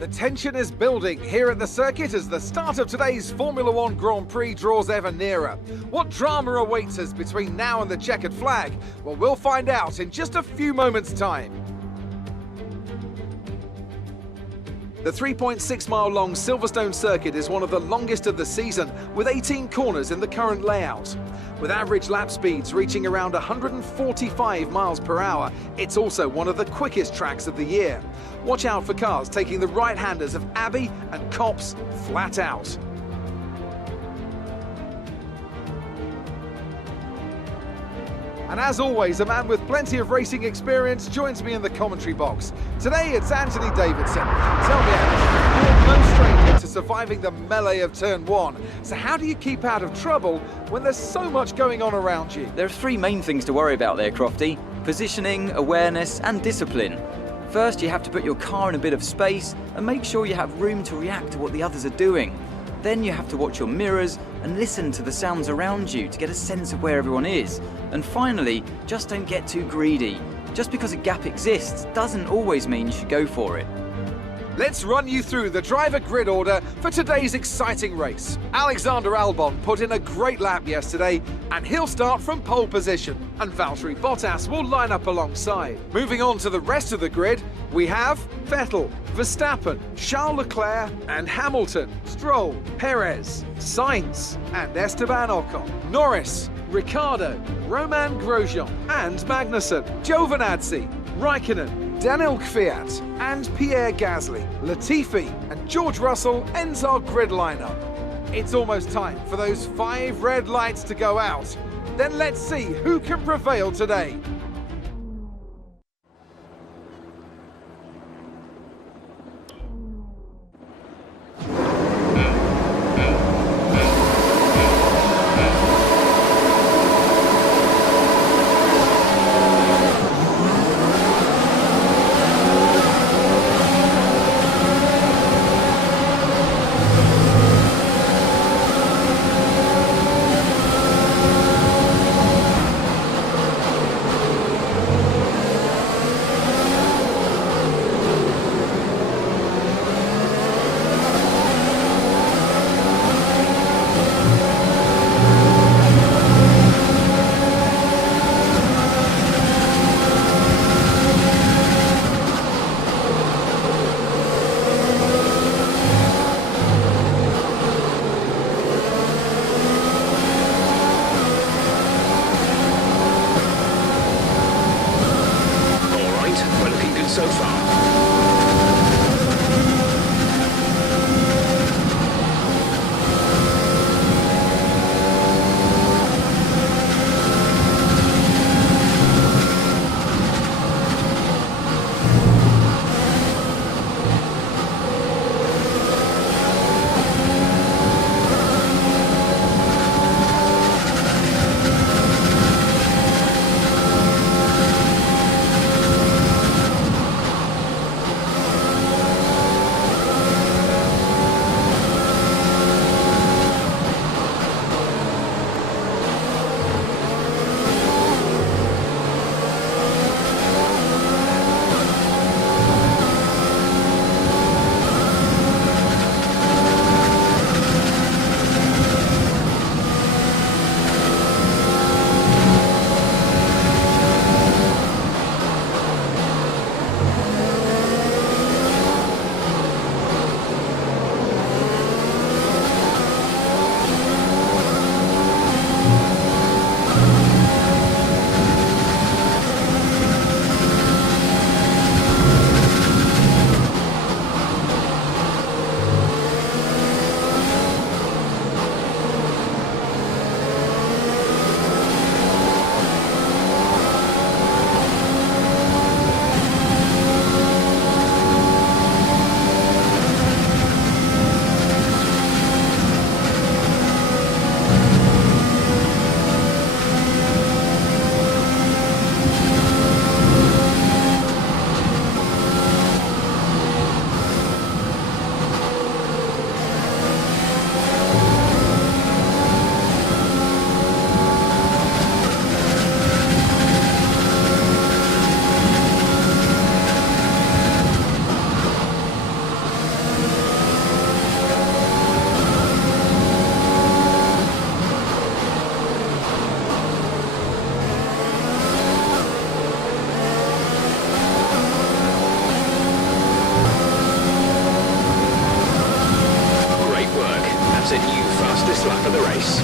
The tension is building here at the circuit as the start of today's Formula One Grand Prix draws ever nearer. What drama awaits us between now and the checkered flag? Well, we'll find out in just a few moments' time. The 3.6-mile-long Silverstone circuit is one of the longest of the season, with 18 corners in the current layout. With average lap speeds reaching around 145 miles per hour, it's also one of the quickest tracks of the year. Watch out for cars taking the right-handers of Abbey and Copse flat out. And as always, a man with plenty of racing experience joins me in the commentary box. Today it's Anthony Davidson. Tell me, Anthony, you're no stranger to surviving the melee of turn one. So how do you keep out of trouble when there's so much going on around you? There are three main things to worry about there, Crofty: positioning, awareness and discipline. First, you have to put your car in a bit of space and make sure you have room to react to what the others are doing. Then you have to watch your mirrors and listen to the sounds around you to get a sense of where everyone is. And finally, just don't get too greedy. Just because a gap exists doesn't always mean you should go for it. Let's run you through the driver grid order for today's exciting race. Alexander Albon put in a great lap yesterday, and he'll start from pole position, and Valtteri Bottas will line up alongside. Moving on to the rest of the grid, we have Vettel, Verstappen, Charles Leclerc and Hamilton, Stroll, Perez, Sainz and Esteban Ocon, Norris, Ricciardo, Romain Grosjean and Magnussen, Giovinazzi, Raikkonen, Daniel Kvyat and Pierre Gasly, Latifi and George Russell ends our grid lineup. It's almost time for those 5 red lights to go out. Then let's see who can prevail today. So far. a new fastest lap of the race.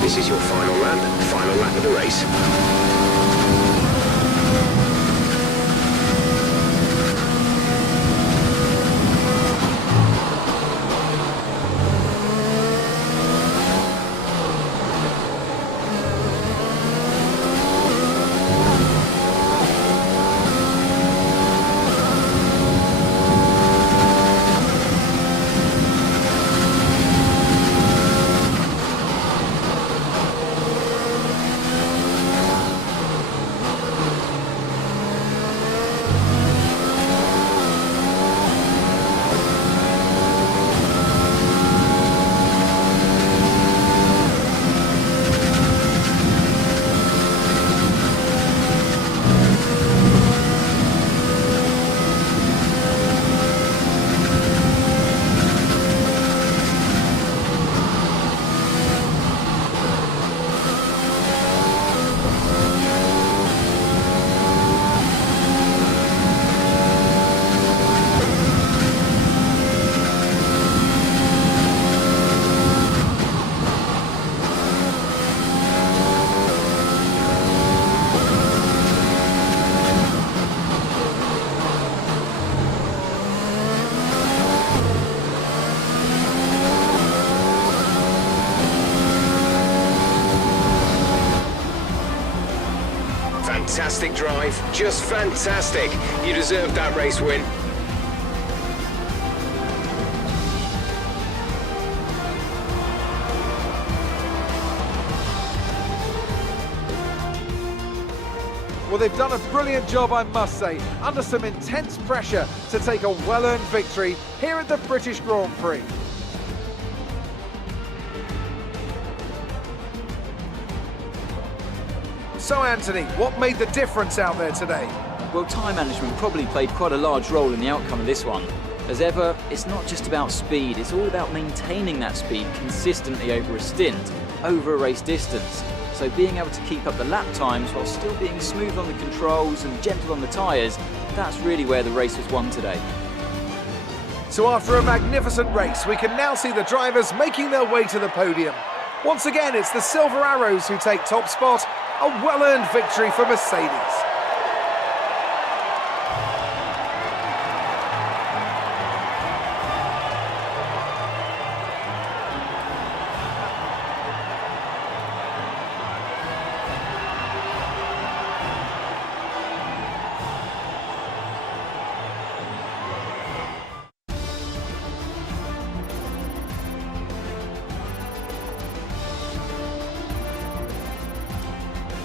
This is your final lap of the race. Fantastic drive, just fantastic. You deserved that race win. Well, they've done a brilliant job, I must say, under some intense pressure to take a well-earned victory here at the British Grand Prix. So Anthony, what made the difference out there today? Well, time management probably played quite a large role in the outcome of this one. As ever, it's not just about speed, it's all about maintaining that speed consistently over a stint, over a race distance. So being able to keep up the lap times while still being smooth on the controls and gentle on the tyres, that's really where the race was won today. So after a magnificent race, we can now see the drivers making their way to the podium. Once again, it's the Silver Arrows who take top spot, a well-earned victory for Mercedes.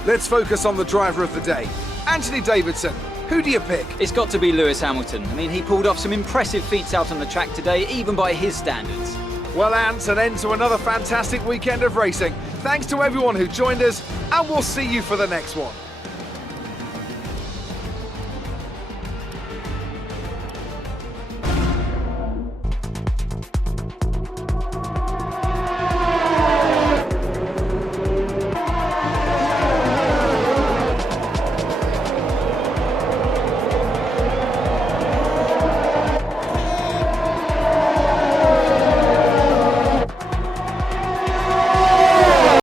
Let's focus on the driver of the day. Anthony Davidson, who do you pick? It's got to be Lewis Hamilton. I mean, he pulled off some impressive feats out on the track today, even by his standards. Well, Ant, an end to another fantastic weekend of racing. Thanks to everyone who joined us, and we'll see you for the next one.